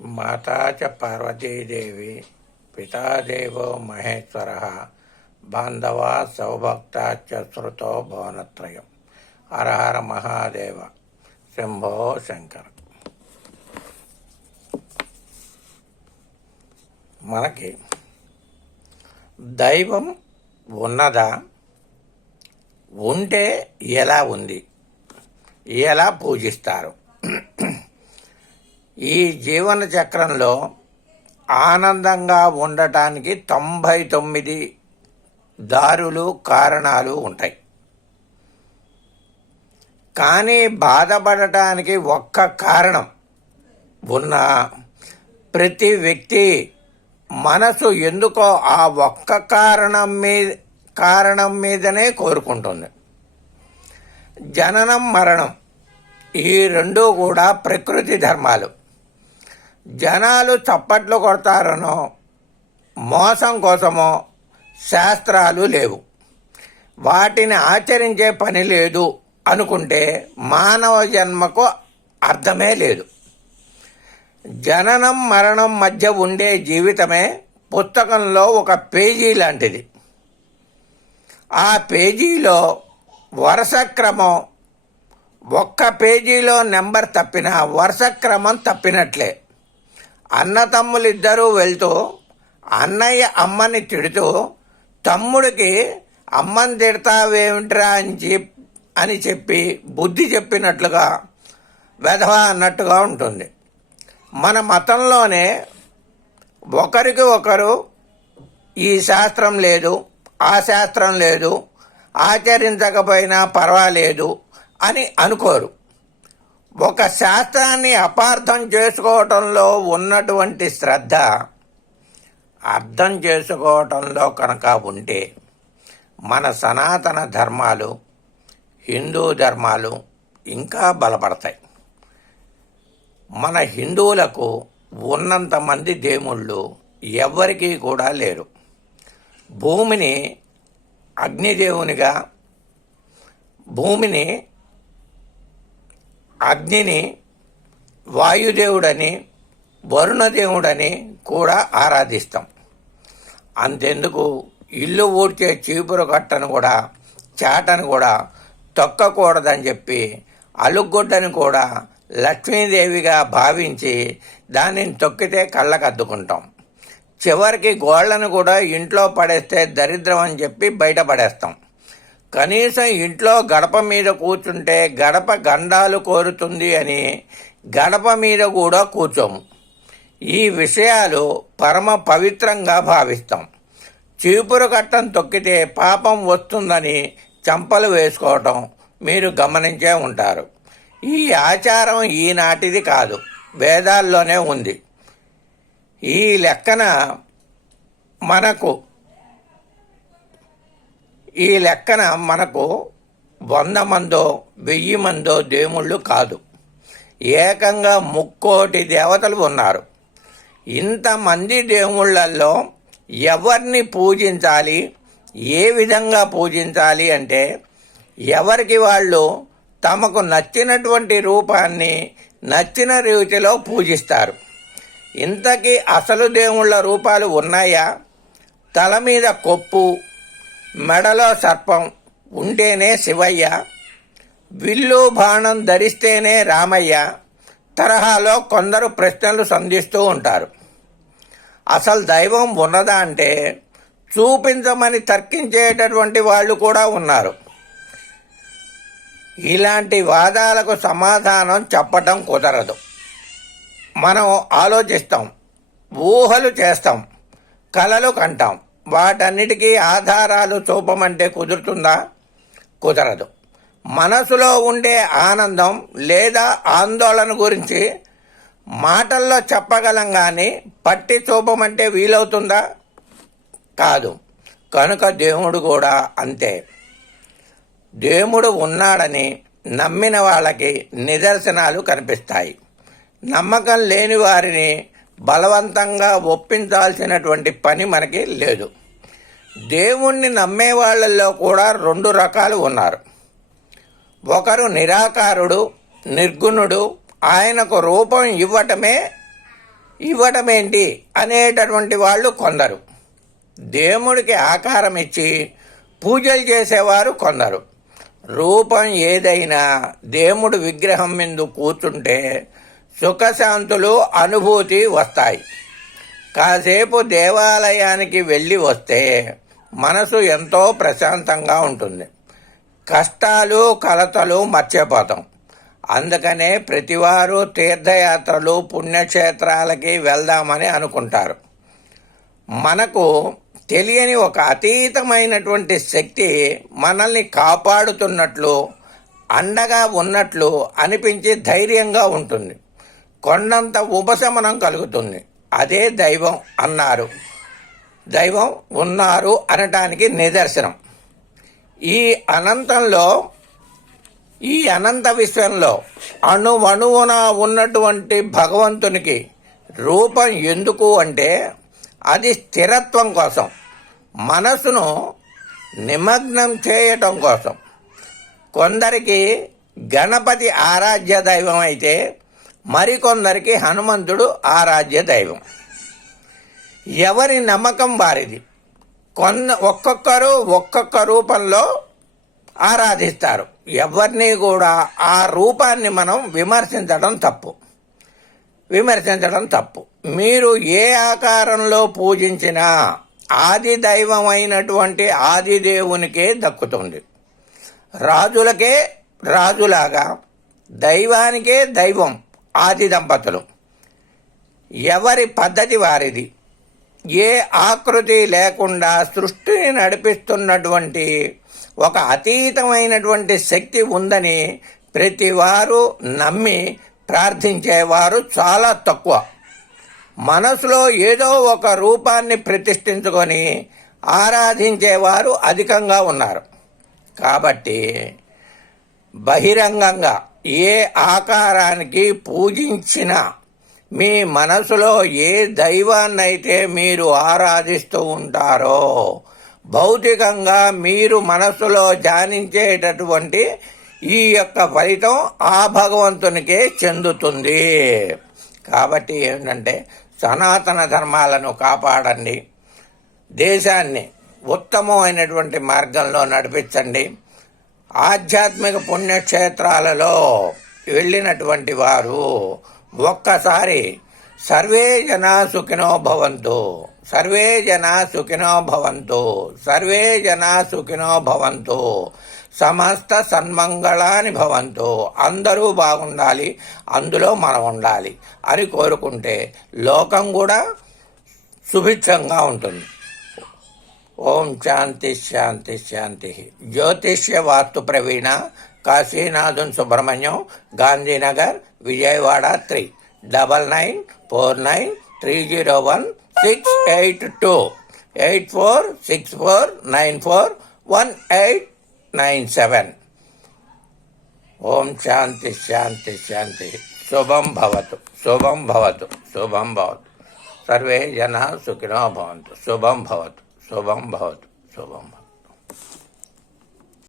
మాతా చ పార్వతీదేవి పితా దేవో మహేశ్వర బాంధవా సౌభక్తాశ్చ శ్రుతో భువనత్రయం. హర హర మహాదేవ శంభో శంకర. మనకి దైవం ఉన్నదా, ఉంటే ఎలా ఉంది, ఎలా పూజిస్తారు? ఈ జీవన చక్రంలో ఆనందంగా ఉండటానికి 99 దారులు, కారణాలు ఉంటాయి. కానీ బాధపడటానికి ఒక్క కారణం ఉన్న ప్రతి వ్యక్తి మనసు ఎందుకో ఆ ఒక్క కారణం మీదనే కోరుకుంటుంది. జననం, మరణం ఈ రెండూ కూడా ప్రకృతి ధర్మాలు. జనాలు చప్పట్లు కొడతారనో మోసం కోసమో శాస్త్రాలు లేవు. వాటిని ఆచరించే పని లేదు అనుకుంటే మానవ జన్మకు అర్థమే లేదు. జననం మరణం మధ్య ఉండే జీవితమే పుస్తకంలో ఒక పేజీ లాంటిది. ఆ పేజీలో వరుస క్రమం, ఒక్క పేజీలో నెంబర్ తప్పినా వరుస క్రమం తప్పినట్లే. అన్నతమ్ములిద్దరూ వెళ్తూ అన్నయ్య అమ్మని తిడుతూ తమ్ముడికి అమ్మని తిడతావేమిట్రా అని చెప్పి బుద్ధి చెప్పినట్లుగా వెధవ అన్నట్టుగా ఉంటుంది. మన మతంలోనే ఒకరికి ఒకరు ఈ శాస్త్రం లేదు, ఆ శాస్త్రం లేదు, ఆచరించకపోయినా పర్వాలేదు అని అనుకోరు. ఒక శాస్త్రాన్ని అపార్థం చేసుకోవటంలో ఉన్నటువంటి శ్రద్ధ అర్థం చేసుకోవటంలో కనుక ఉంటే మన సనాతన ధర్మాలు, హిందూ ధర్మాలు ఇంకా బలపడతాయి. మన హిందువులకు ఉన్నంతమంది దేవుళ్ళు ఎవ్వరికీ కూడా లేరు. భూమిని అగ్నిదేవునిగా, అగ్నిని వాయుదేవుడని, వరుణదేవుడని కూడా ఆరాధిస్తాం. అంతెందుకు ఇల్లు ఊడ్చే చీపురు కట్టను కూడా, చాటను కూడా తొక్కకూడదని చెప్పి అలుగుడ్డని కూడా లక్ష్మీదేవిగా భావించి దానిని తొక్కితే కళ్ళకద్దుకుంటాం. చివరికి గోళ్లను కూడా ఇంట్లో పడేస్తే దరిద్రం అని చెప్పి బయటపడేస్తాం. కనీసం ఇంట్లో గడప మీద కూర్చుంటే గడప గండాలు కోరుతుంది అని గడప మీద కూడా కూర్చోము. ఈ విషయాలు పరమ పవిత్రంగా భావిస్తాం. చీపురు కట్టను తొక్కితే పాపం వస్తుందని చంపలు వేసుకోవటం మీరు గమనించే ఉంటారు. ఈ ఆచారం ఈనాటిది కాదు, వేదాల్లోనే ఉంది. ఈ లెక్కన మనకు 100 మందో 1000 మందో దేవుళ్ళు కాదు, ఏకంగా 3,000,000 దేవతలు ఉన్నారు. ఇంతమంది దేవుళ్ళల్లో ఎవరిని పూజించాలి, ఏ విధంగా పూజించాలి అంటే ఎవరికి వాళ్ళు తమకు నచ్చినటువంటి రూపాన్ని నచ్చిన రీతిలో పూజిస్తారు. ఇంతకీ అసలు దేవుళ్ళ రూపాలు ఉన్నాయా? తల మీద కొప్పు, మెడలో సర్పం ఉంటేనే శివయ్య, విల్లు బాణం ధరిస్తేనే రామయ్య తరహాలో కొందరు ప్రశ్నలు సంధిస్తూ ఉంటారు. అసలు దైవం ఉన్నదా అంటే చూపించమని తర్కించేటటువంటి వాళ్ళు కూడా ఉన్నారు. ఇలాంటి వాదాలకు సమాధానం చెప్పటం కుదరదు. మనం ఆలోచిస్తాం, ఊహలు చేస్తాం, కలలు కంటాం. వాటన్నిటికీ ఆధారాలు చూపమంటే కుదురుతుందా? కుదరదు. మనసులో ఉండే ఆనందం లేదా ఆందోళన గురించి మాటల్లో చెప్పగలం కానీ పట్టి చూపమంటే వీలవుతుందా? కాదు. కనుక దేవుడు కూడా అంతే. దేవుడు ఉన్నాడని నమ్మిన వాళ్ళకి నిదర్శనాలు కనిపిస్తాయి. నమ్మకం లేని వారిని బలవంతంగా ఒప్పించాల్సినటువంటి పని మనకి లేదు. దేవుణ్ణి నమ్మే వాళ్ళల్లో కూడా 2 రకాలు ఉన్నారు. ఒకరు నిరాకారుడు, నిర్గుణుడు, ఆయనకు రూపం ఇవ్వటమే ఇవ్వడం ఏంటి అనేటటువంటి వాళ్ళు కొందరు, దేవుడికి ఆకారం ఇచ్చి పూజలు చేసేవారు కొందరు. రూపం ఏదైనా దేవుడు విగ్రహం మీద కూర్చుంటే సుఖశాంతులు అనుభూతి వస్తాయి. కాసేపు దేవాలయానికి వెళ్ళి వస్తే మనసు ఎంతో ప్రశాంతంగా ఉంటుంది. కష్టాలు కలతలు మర్చిపోతాం. అందుకనే ప్రతివారు తీర్థయాత్రలు పుణ్యక్షేత్రాలకి వెళ్దామని అనుకుంటారు. మనకు తెలియని ఒక అతీతమైనటువంటి శక్తి మనల్ని కాపాడుతున్నట్లు, అండగా ఉన్నట్లు అనిపించి ధైర్యంగా ఉంటుంది. కొండంత ఉపశమనం కలుగుతుంది. అదే దైవం అన్నారు. దైవం ఉన్నారు అనటానికి నిదర్శనం. ఈ అనంతంలో, ఈ అనంత విశ్వంలో అణువణువున ఉన్నటువంటి భగవంతునికి రూపం ఎందుకు అంటే అది స్థిరత్వం కోసం, మనసును నిమగ్నం చేయటం కోసం. కొందరికి గణపతి ఆరాధ్య దైవం అయితే మరికొందరికి హనుమంతుడు ఆరాధ్య దైవం. ఎవరి నమ్మకం వారిది. ఒక్కొక్కరు ఒక్కొక్క రూపంలో ఆరాధిస్తారు. ఎవరిని కూడా ఆ రూపాన్ని మనం విమర్శించడం తప్పు. మీరు ఏ ఆకారంలో పూజించినా ఆది దైవమైనటువంటి ఆదిదేవునికే దక్కుతుంది. రాజులకే రాజులాగా దైవానికే దైవం ఆది దంపతులు. ఎవరి పద్ధతి వారిది. ఏ ఆకృతి లేకుండా సృష్టిని నడిపిస్తున్నటువంటి ఒక అతీతమైనటువంటి శక్తి ఉందని ప్రతివారు నమ్మి ప్రార్థించేవారు చాలా తక్కువ. మనసులో ఏదో ఒక రూపాన్ని ప్రతిష్ఠించుకొని ఆరాధించేవారు అధికంగా ఉన్నారు. కాబట్టి బహిరంగంగా ఏ ఆకారానికి పూజించినా మీ మనసులో ఏ దైవాన్నైతే మీరు ఆరాధిస్తూ ఉంటారో భౌతికంగా మీరు మనసులో ధ్యానించేటటువంటి ఈ యొక్క ఫలితం ఆ భగవంతునికే చెందుతుంది. కాబట్టి ఏంటంటే సనాతన ధర్మాలను కాపాడండి, దేశాన్ని ఉత్తమమైనటువంటి మార్గంలో నడిపించండి. ఆధ్యాత్మిక పుణ్యక్షేత్రాలలో వెళ్ళినటువంటి వారు ఒక్కసారి సర్వే జనా సుఖినో భవంతు, సర్వే జనా సుఖినో భవంతు, సర్వే జనా సుఖినో భవంతు, సమస్త సన్మంగళాని భవంతు, అందరూ బాగుండాలి, అందులో మనం ఉండాలి అని కోరుకుంటే లోకం కూడా సుభిక్షంగా ఉంటుంది. ఓం శాంతి శాంతి శాంతి. జ్యోతిష్య వాస్తు ప్రవీణ, కాశీనాథన్ సుబ్రహ్మణ్యం, గాంధీనగర్, విజయవాడ 3 9949301682 8464941897. ఓం శాంతి శాంతి శాంతి. శుభం భవతు, శుభం భవతు, శుభం భవతు. సర్వే జనా సుఖినో భవంతు. శుభం భవతు, శుభం భవతు, శుభం భవతు.